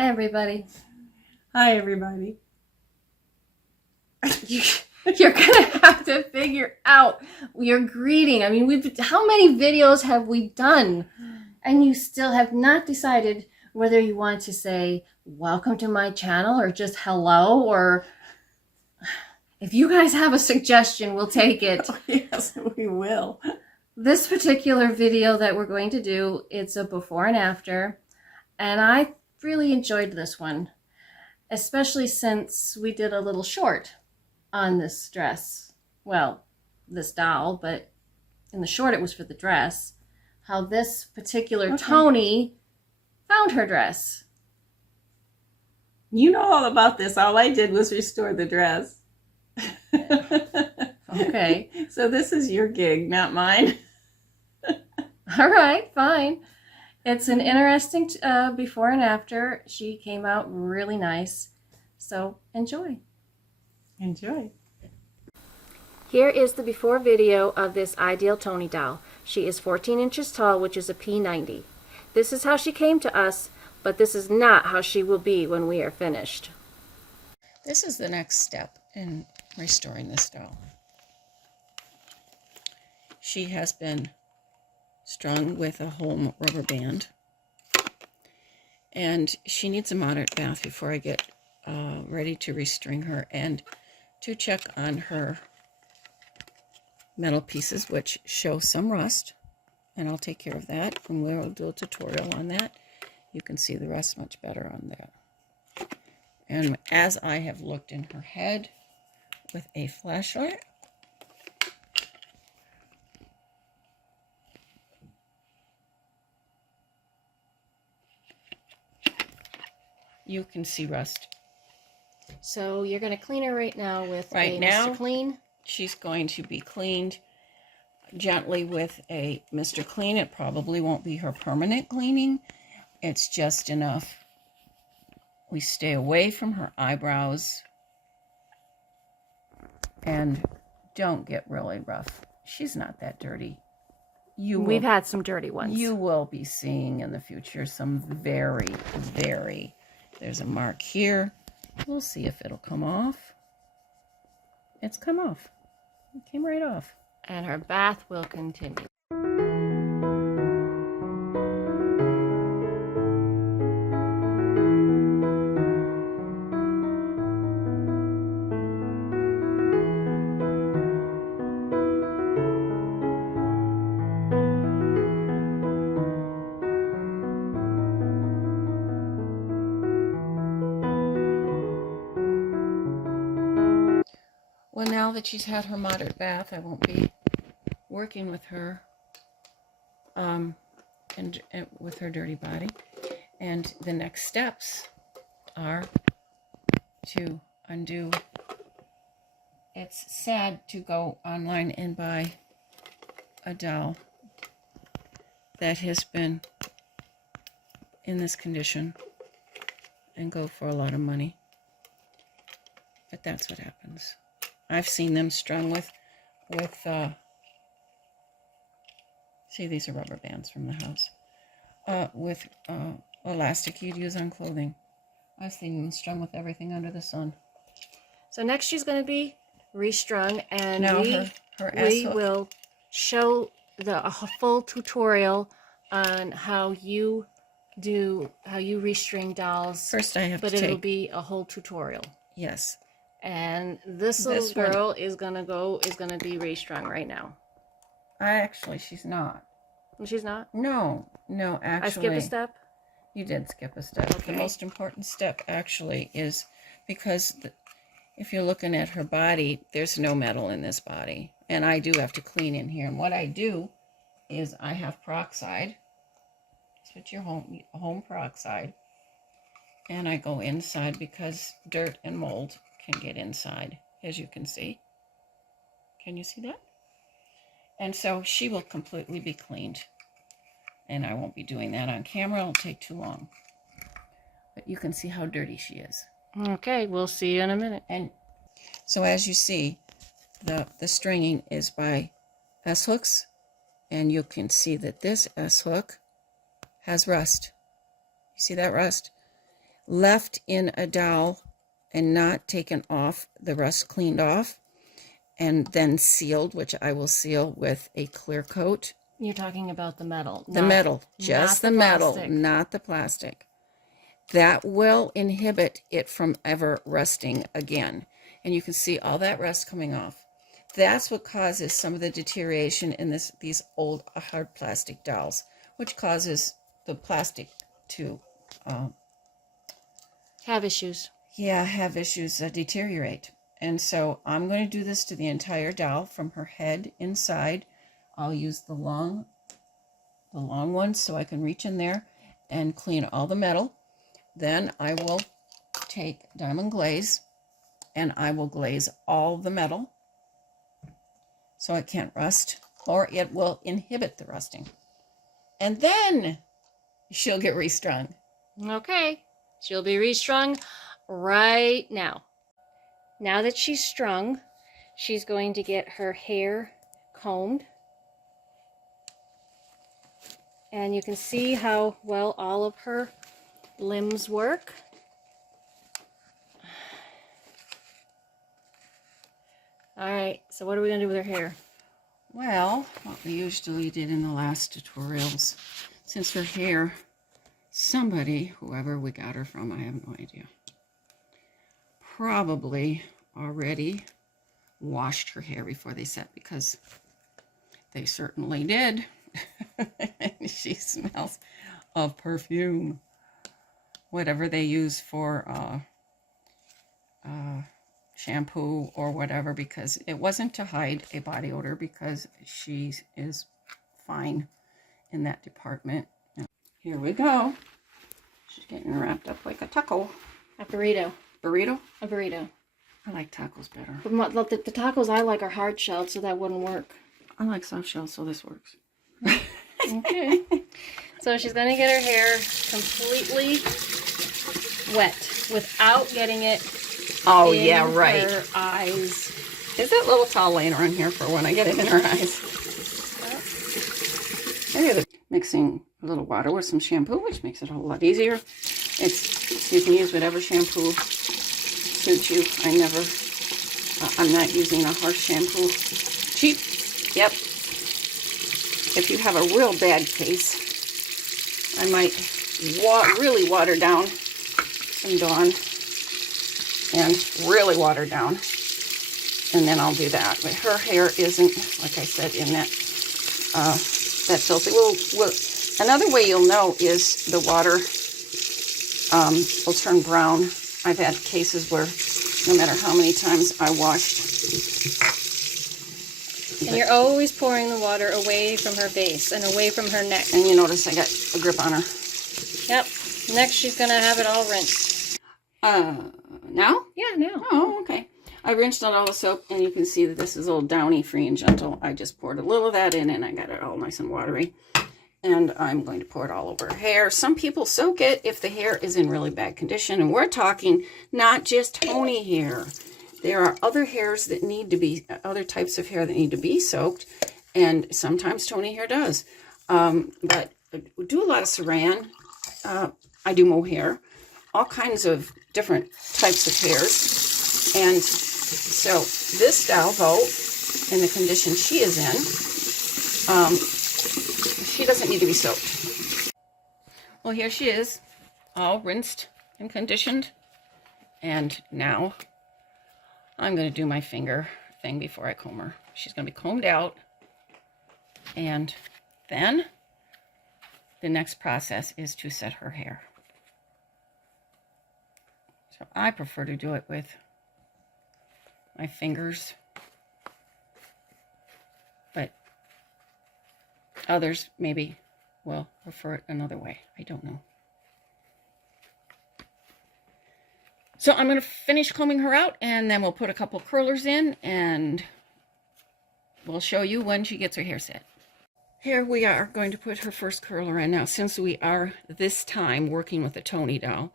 Hi, everybody. Hi, everybody. You're gonna have to figure out your greeting. I mean, how many videos have we done? And you still have not decided whether you want to say, welcome to my channel, or just hello, or if you guys have a suggestion, we'll take it. Oh, yes, we will. This particular video that we're going to do, it's a before and after, and I really enjoyed this one, especially since we did a little short on this dress. Well, this doll, but in the short it was for the dress. How this particular Toni found her dress. You know all about this. All I did was restore the dress. Okay. So this is your gig, not mine. All right, fine. It's an interesting before and after. She came out really nice. So enjoy. Enjoy. Here is the before video of this Ideal Toni doll. She is 14 inches tall, which is a P90. This is how she came to us, but this is not how she will be when we are finished. This is the next step in restoring this doll. She has been strung with a home rubber band, and she needs a moderate bath before I get ready to restring her and to check on her metal pieces, which show some rust, and I'll take care of that, and we'll do a tutorial on that. You can see the rust much better on that. And as I have looked in her head with a flashlight, you can see rust. So you're going to clean her right now with Right a now, Mr. Clean? She's going to be cleaned gently with a Mr. Clean. It probably won't be her permanent cleaning. It's just enough. We stay away from her eyebrows and don't get really rough. She's not that dirty. We've had some dirty ones. You will be seeing in the future some very, very... There's a mark here. We'll see if it'll come off. It's come off. It came right off. And her bath will continue. Well, now that she's had her moderate bath, I won't be working with her and with her dirty body. And the next steps are to undo. It's sad to go online and buy a doll that has been in this condition and go for a lot of money. But that's what happens. I've seen them strung with see, these are rubber bands from the house, with elastic you'd use on clothing. I've seen them strung with everything under the sun. So next she's going to be restrung, and now we will show a full tutorial on how you restring dolls. First I have to it'll be a whole tutorial. Yes. And this little girl is gonna be restrung right now. Actually, she's not. She's not? No, actually. I skipped a step? You did skip a step. Okay. The most important step actually is because if you're looking at her body, there's no metal in this body. And I do have to clean in here. And what I do is I have peroxide. Just put your home peroxide. And I go inside because dirt and mold can get inside, as you can see. Can you see that? And so she will completely be cleaned. And I won't be doing that on camera. It'll take too long. But you can see how dirty she is. Okay, we'll see you in a minute. And so as you see, the stringing is by S-hooks. And you can see that this S-hook has rust. You see that rust? left in a dowel and not taken off, the rest cleaned off, and then sealed, which I will seal with a clear coat. You're talking about the metal. The metal, just the metal, not the plastic. That will inhibit it from ever rusting again. And you can see all that rust coming off. That's what causes some of the deterioration in these old hard plastic dowels, which causes the plastic to have issues. Yeah, have issues deteriorate. And so I'm going to do this to the entire dowel from her head inside. I'll use the long one so I can reach in there and clean all the metal. Then I will take diamond glaze and I will glaze all the metal so it can't rust, or it will inhibit the rusting. And then she'll get restrung. Okay, she'll be restrung right now. Now that she's strung, she's going to get her hair combed. And you can see how well all of her limbs work. All right, so what are we going to do with her hair? Well, what we usually did in the last tutorials, since her hair, somebody, whoever we got her from, I have no idea, probably already washed her hair before they set, because they certainly did. She smells of perfume, whatever they use for shampoo or whatever, because it wasn't to hide a body odor, because she is fine in that department. Here we go. She's getting wrapped up like a taco. A burrito. Burrito? A burrito. I like tacos better. But the tacos I like are hard shelled, so that wouldn't work. I like soft shell, so this works. Okay. So she's going to get her hair completely wet without getting it Oh, in yeah, right. her eyes. Is that little towel laying around here for when I get it in her eyes? Maybe mixing a little water with some shampoo, which makes it a whole lot easier. You can use whatever shampoo suits you. I'm not using a harsh shampoo. Cheap. Yep. If you have a real bad case, I might really water down some Dawn and really water down, and then I'll do that. But her hair isn't, like I said, in that filthy. Another way you'll know is the water will turn brown. I've had cases where no matter how many times I washed. And you're always pouring the water away from her base and away from her neck. And you notice I got a grip on her. Yep. Next she's going to have it all rinsed. Now? Yeah, now. Oh, okay. I rinsed out all the soap, and you can see that this is all downy, free, and gentle. I just poured a little of that in, and I got it all nice and watery. And I'm going to pour it all over her hair. Some people soak it if the hair is in really bad condition, and we're talking not just Toni hair. There are other hairs that need to be, other types of hair that need to be soaked, and sometimes Toni hair does. But we do a lot of saran. I do mohair, all kinds of different types of hairs. And so this dowel, though, in the condition she is in, she doesn't need to be soaked. Well, here she is, all rinsed and conditioned. And now I'm going to do my finger thing before I comb her. She's going to be combed out. And then the next process is to set her hair. So I prefer to do it with my fingers, but others maybe will prefer it another way. I don't know. So I'm going to finish combing her out, and then we'll put a couple curlers in, and we'll show you when she gets her hair set. Here we are going to put her first curler in. Now, since we are this time working with a Toni doll,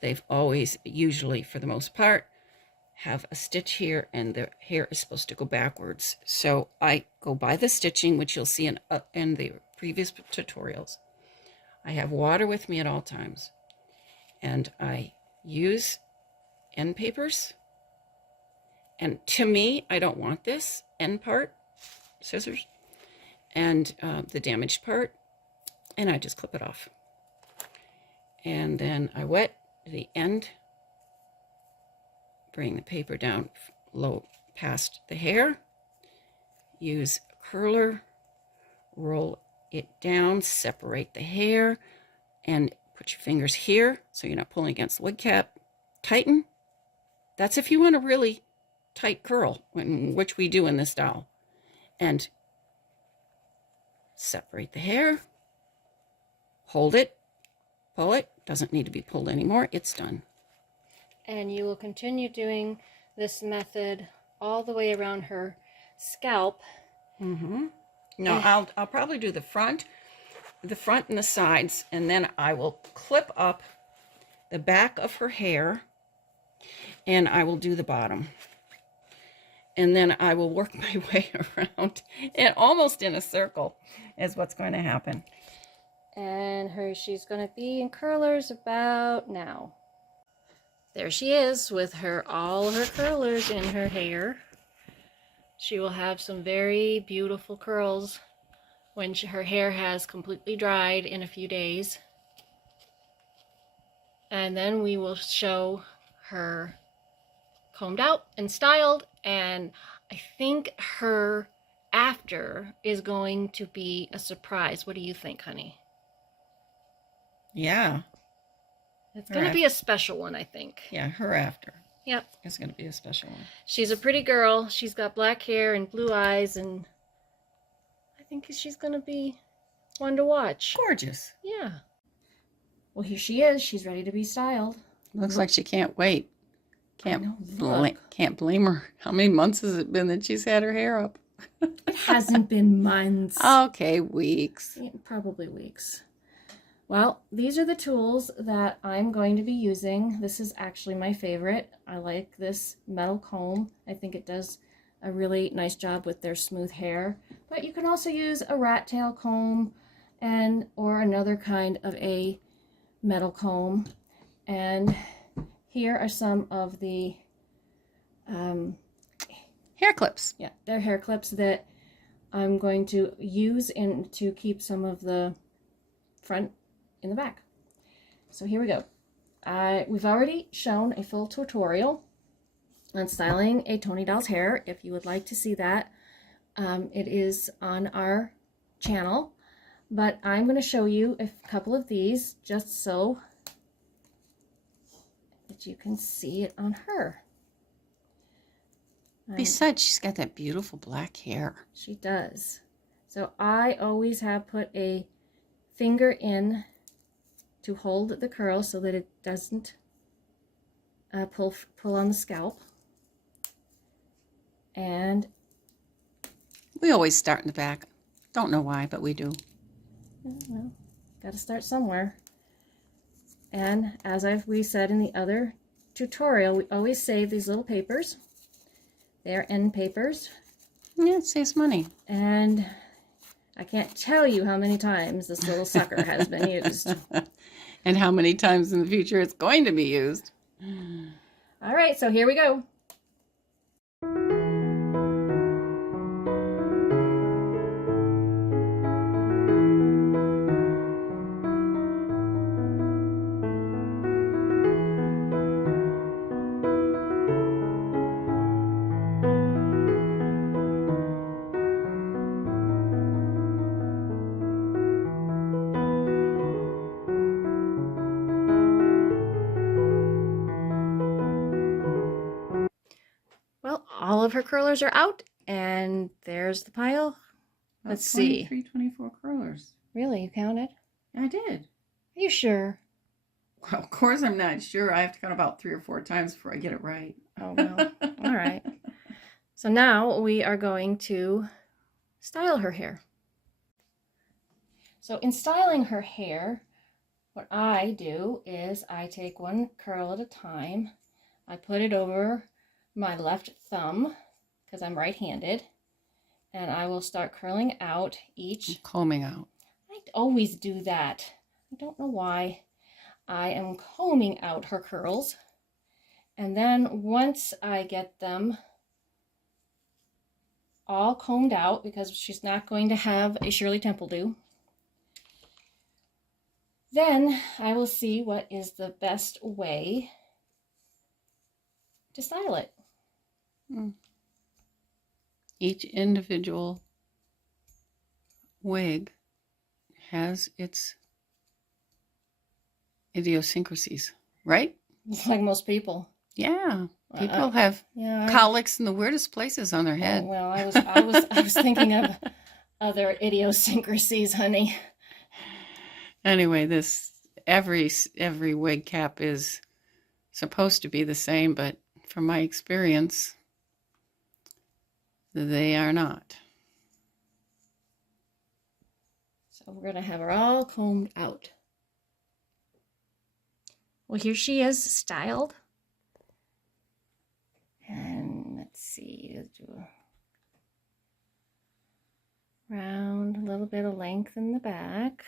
they've always, usually for the most part, have a stitch here, and the hair is supposed to go backwards. So I go by the stitching, which you'll see in the previous tutorials. I have water with me at all times, and I use end papers. And to me, I don't want this end part, scissors, and the damaged part, and I just clip it off. And then I wet the end, bring the paper down low past the hair, use a curler, roll it down, separate the hair, and put your fingers here so you're not pulling against the wig cap. Tighten. That's if you want a really tight curl, which we do in this style. And separate the hair, hold it, pull it. Doesn't need to be pulled anymore. It's done. And you will continue doing this method all the way around her scalp. No, I'll probably do the front and the sides, and then I will clip up the back of her hair, and I will do the bottom. And then I will work my way around, and almost in a circle is what's going to happen. And she's going to be in curlers about now. There she is with all her curlers in her hair. She will have some very beautiful curls when her hair has completely dried in a few days. And then we will show her combed out and styled, and I think her after is going to be a surprise. What do you think, honey? Yeah. It's going to be a special one, I think. Yeah, her after. Yep. It's going to be a special one. She's a pretty girl. She's got black hair and blue eyes, and I think she's going to be one to watch. Gorgeous. Yeah. Well, here she is. She's ready to be styled. Looks like she can't wait. Can't blame her. How many months has it been that she's had her hair up? It hasn't been months. Okay, weeks. Yeah, probably weeks. Well, these are the tools that I'm going to be using. This is actually my favorite. I like this metal comb. I think it does a really nice job with their smooth hair. But you can also use a rat tail comb or another kind of a metal comb. And here are some of the hair clips. Yeah, they're hair clips that I'm going to use to keep some of the front in the back. So here we go. We've already shown a full tutorial on styling a Toni doll's hair. If you would like to see that, it is on our channel. But I'm going to show you a couple of these just so that you can see it on her. Besides, she's got that beautiful black hair. She does. So I always have put a finger in to hold the curl so that it doesn't pull on the scalp. And we always start in the back. Don't know why, but we do. Well, got to start somewhere. And as we said in the other tutorial, we always save these little papers. They're end papers. Yeah, it saves money. And I can't tell you how many times this little sucker has been used. And how many times in the future it's going to be used. All right, so here we go. Well, all of her curlers are out, and there's the pile. Let's see. 24 curlers. Really? You counted? I did. Are you sure? Well, of course I'm not sure. I have to count about 3 or 4 times before I get it right. Oh, well. All right. So now we are going to style her hair. So in styling her hair, what I do is I take one curl at a time. I put it over my left thumb because I'm right-handed, and I will start curling out each. Combing out. I always do that. I don't know why. I am combing out her curls. And then once I get them all combed out, because she's not going to have a Shirley Temple do, then I will see what is the best way to style it. Each individual wig has its idiosyncrasies, right? Like most people. Yeah. People have colics in the weirdest places on their head. Well, I was thinking of other idiosyncrasies, honey. Anyway, every wig cap is supposed to be the same, but from my experience, they are not. So we're going to have her all combed out. Well, here she is, styled. And let's see, let's do a round, a little bit of length in the back.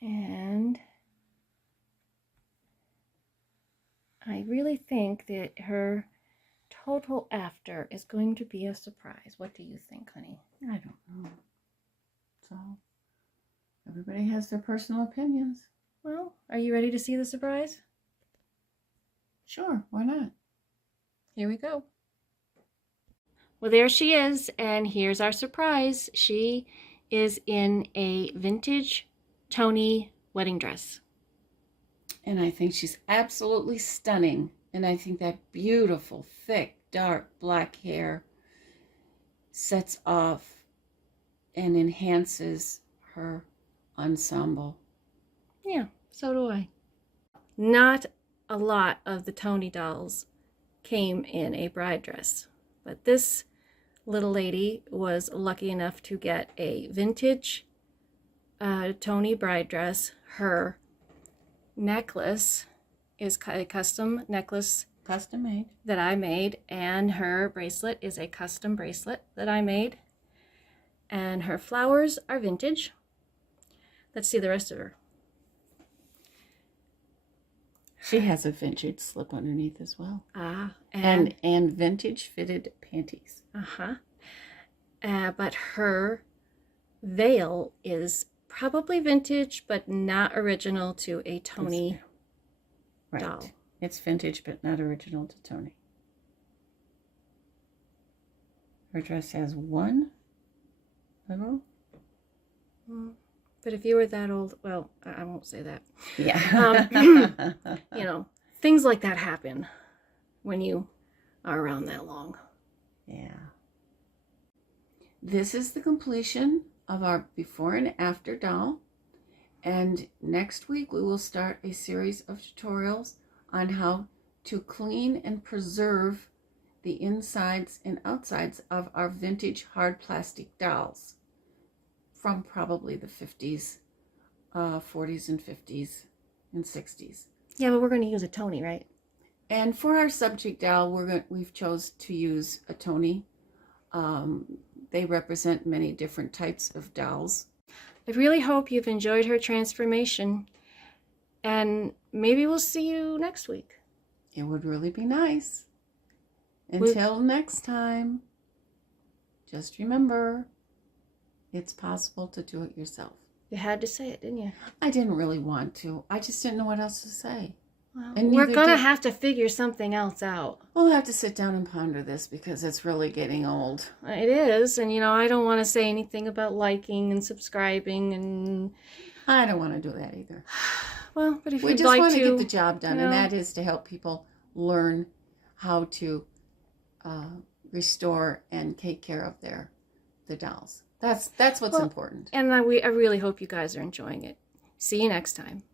And I really think that her total after is going to be a surprise. What do you think, honey? I don't know. So, everybody has their personal opinions. Well, are you ready to see the surprise? Sure, why not? Here we go. Well, there she is, and here's our surprise. She is in a vintage Toni wedding dress. And I think she's absolutely stunning. And I think that beautiful, thick, dark black hair sets off and enhances her ensemble. Yeah, so do I. Not a lot of the Toni dolls came in a bride dress, but this little lady was lucky enough to get a vintage Toni bride dress. Her necklace is a custom necklace, custom made, that I made, and her bracelet is a custom bracelet that I made, and her flowers are vintage. Let's see the rest of her. She has a vintage slip underneath as well. And vintage fitted panties. But her veil is probably vintage, but not original to a Toni doll. It's vintage, but not original to Toni. Her dress has one little. But if you were that old, well, I won't say that. Yeah. You know, things like that happen when you are around that long. Yeah. This is the completion of our before and after doll. And next week we will start a series of tutorials on how to clean and preserve the insides and outsides of our vintage hard plastic dolls from probably the 50s, 40s and 50s and 60s. Yeah, but we're going to use a Toni, right? And for our subject doll, we've chose to use a Toni. They represent many different types of dolls. I really hope you've enjoyed her transformation, and maybe we'll see you next week. It would really be nice. Until next time, just remember, it's possible to do it yourself. You had to say it, didn't you? I didn't really want to. I just didn't know what else to say. Well, we're going to have to figure something else out. We'll have to sit down and ponder this because it's really getting old. It is, and you know, I don't want to say anything about liking and subscribing, and I don't want to do that either. Well, but if we you'd just like want to to get the job done, and that is to help people learn how to restore and take care of the dolls. That's what's important. And I really hope you guys are enjoying it. See you next time.